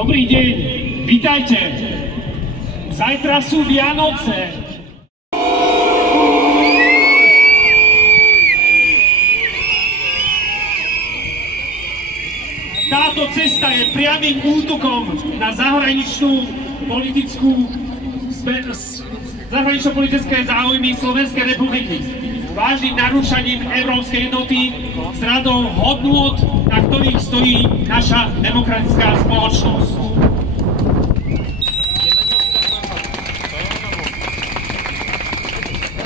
Dobrý deň, vítajte. Zajtra sú Vianoce. Táto cesta je priamym útokom na zahranično-politické záujmy Slovenskej republiky. Vážnym narúšaním európskej jednoty s radou hodnôt, na ktorých stojí naša demokratická spoločnosť.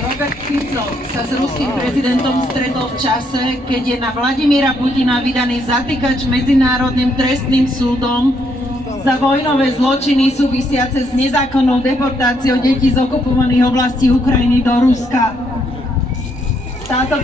Robert Fico sa s ruským prezidentom stretol v čase, keď je na Vladimíra Putina vydaný zatýkač Medzinárodným trestným súdom za vojnové zločiny súvisiace s nezákonnou deportáciou detí z okupovaných oblastí Ukrajiny do Ruska. Táto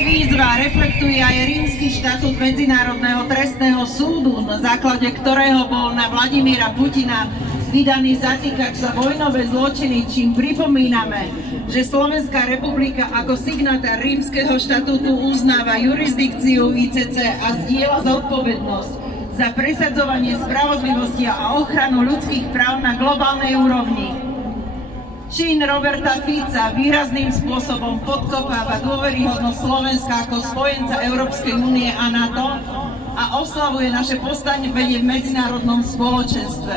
výzva reflektuje aj Rímsky štatút Medzinárodného trestného súdu, na základe ktorého bol na Vladimíra Putina vydaný zatýkač za vojnové zločiny, čím pripomíname, že Slovenská republika ako signatár Rímskeho štatútu uznáva jurisdikciu ICC a zdieľa zodpovednosť za presadzovanie spravodlivosti a ochranu ľudských práv na globálnej úrovni. Čin Roberta Fica výrazným spôsobom podkopáva dôveryhodnosť Slovenska ako spojenca Európskej únie a NATO a oslavuje naše postavenie v medzinárodnom spoločenstve.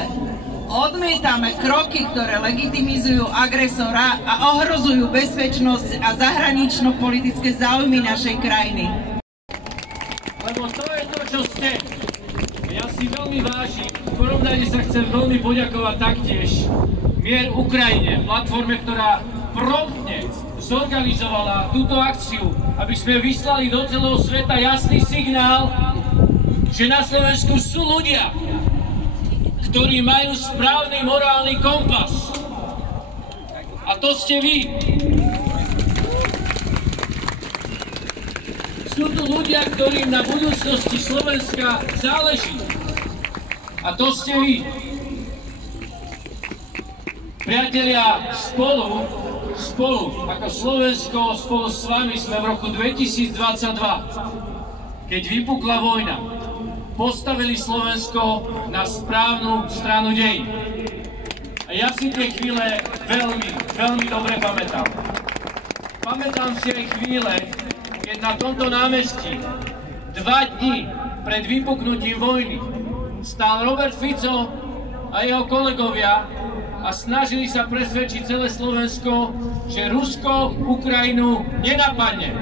Odmietame kroky, ktoré legitimizujú agresora a ohrozujú bezpečnosť a zahranično-politické záujmy našej krajiny. Lebo to je to, čo ste. Ja si veľmi vážim, v prvom rade sa chcem veľmi poďakovať taktiež Mier Ukrajine, platforme, ktorá promptne zorganizovala túto akciu, aby sme vyslali do celého sveta jasný signál, že na Slovensku sú ľudia, ktorí majú správny morálny kompas. A to ste vy. Sú tu ľudia, ktorým na budúcnosti Slovenska záleží. A to ste vy. Priatelia, spolu ako Slovensko, spolu s vami sme v roku 2022, keď vypukla vojna, postavili Slovensko na správnu stranu dejín. A ja si tie chvíle veľmi dobre pamätám. Pamätám si aj chvíle, keď na tomto námestí 2 dni pred vypuknutím vojny stál Robert Fico a jeho kolegovia a snažili sa presvedčiť celé Slovensko, že Rusko Ukrajinu nenapadne.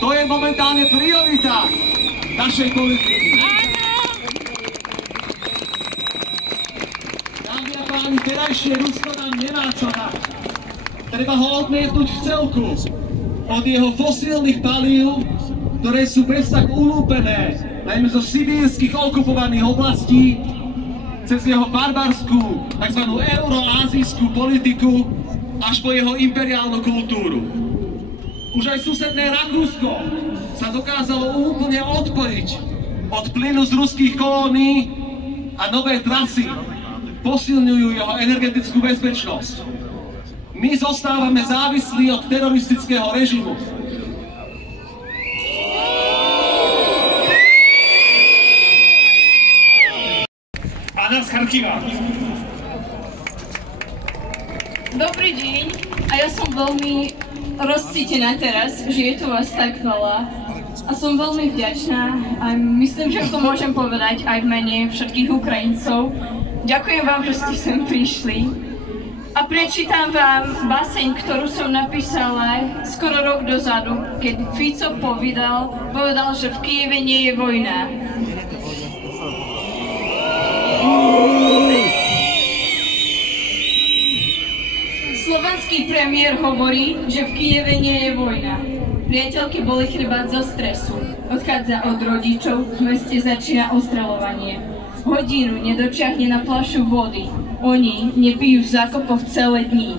To je momentálne priorita našej politiky. Dámy a páni, terajšie Rusko nám nemá čo dať. Treba ho odmietnúť v celku. Od jeho fosílnych palív, ktoré sú bez tak ulúpené, najmä zo sibírskych okupovaných oblastí, cez jeho barbarskú, tzv. euroázijskú politiku, až po jeho imperiálnu kultúru. Už aj susedné Rakúsko sa dokázalo úplne odpojiť od plynu z ruských kolónií a nové trasy posilňujú jeho energetickú bezpečnosť. My zostávame závislí od teroristického režimu. Anna z Charkiva. Dobrý deň, a ja som veľmi rozcítená teraz, že je tu vás tak veľa. A som veľmi vďačná a myslím, že to môžem povedať aj v mene všetkých Ukrajincov. Ďakujem vám, že ste sem prišli. A prečítam vám báseň, ktorú som napísala skoro rok dozadu, keď Fico povedal, že v Kyjeve nie je vojna. Slovenský premiér hovorí, že v Kyjeve nie je vojna. Priateľky boli chrbať zo stresu. Odchádza od rodičov, v meste začína ostreľovanie. Hodinu nedočiahne na fľašu vody. Oni nepijú v zákopoch celé dní.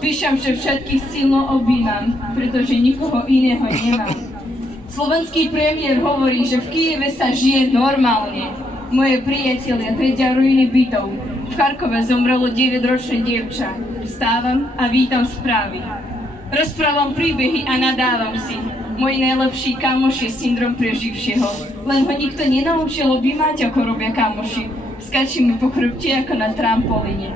Píšem, že všetkých silno obvímam, pretože nikoho iného nemám. Slovenský premiér hovorí, že v Kyjeve sa žije normálne. Moje priatelia tretia ruiny bytov. V Charkove zomrelo 9-ročné dievča. Vstávam a vítam správy. Rozprávam príbehy a nadávam si. Môj najlepší kamoš je syndrom preživšieho. Len ho nikto nenaučil objímať, ako robia kamoši. Skačí mi po chrbte ako na trampolíne.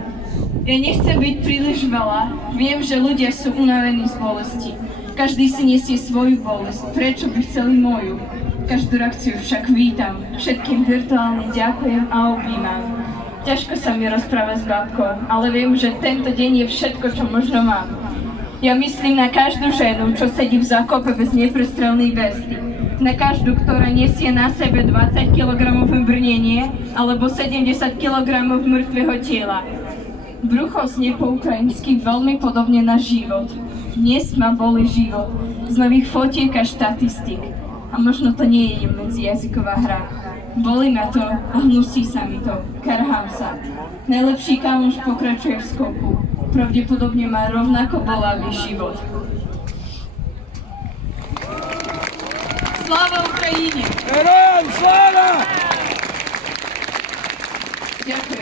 Ja nechcem byť príliš veľa. Viem, že ľudia sú unavení z bolesti. Každý si nesie svoju bolesť. Prečo by chceli moju? Každú reakciu však vítam. Všetkým virtuálne ďakujem a objímam. Ťažko sa mi rozprávať s babkou, ale viem, že tento deň je všetko, čo možno mám. Ja myslím na každú ženu, čo sedí v zákope bez neprestrelnej vesty. Na každú, ktorá nesie na sebe 20 kg brnenie alebo 70 kg mŕtvého tela. Brucho znie po ukrajinsky veľmi podobne na život. Dnes ma boli život. Z nových fotiek a štatistik. A možno to nie je medzijazyková hra. Bolí ma to a hnusí sa mi to. Karhám sa. Najlepší kamoš pokračuje v skoku. Pravdepodobne má rovnako bolavý život. Sláva Ukrajine! Herojem sláva! Ďakujem.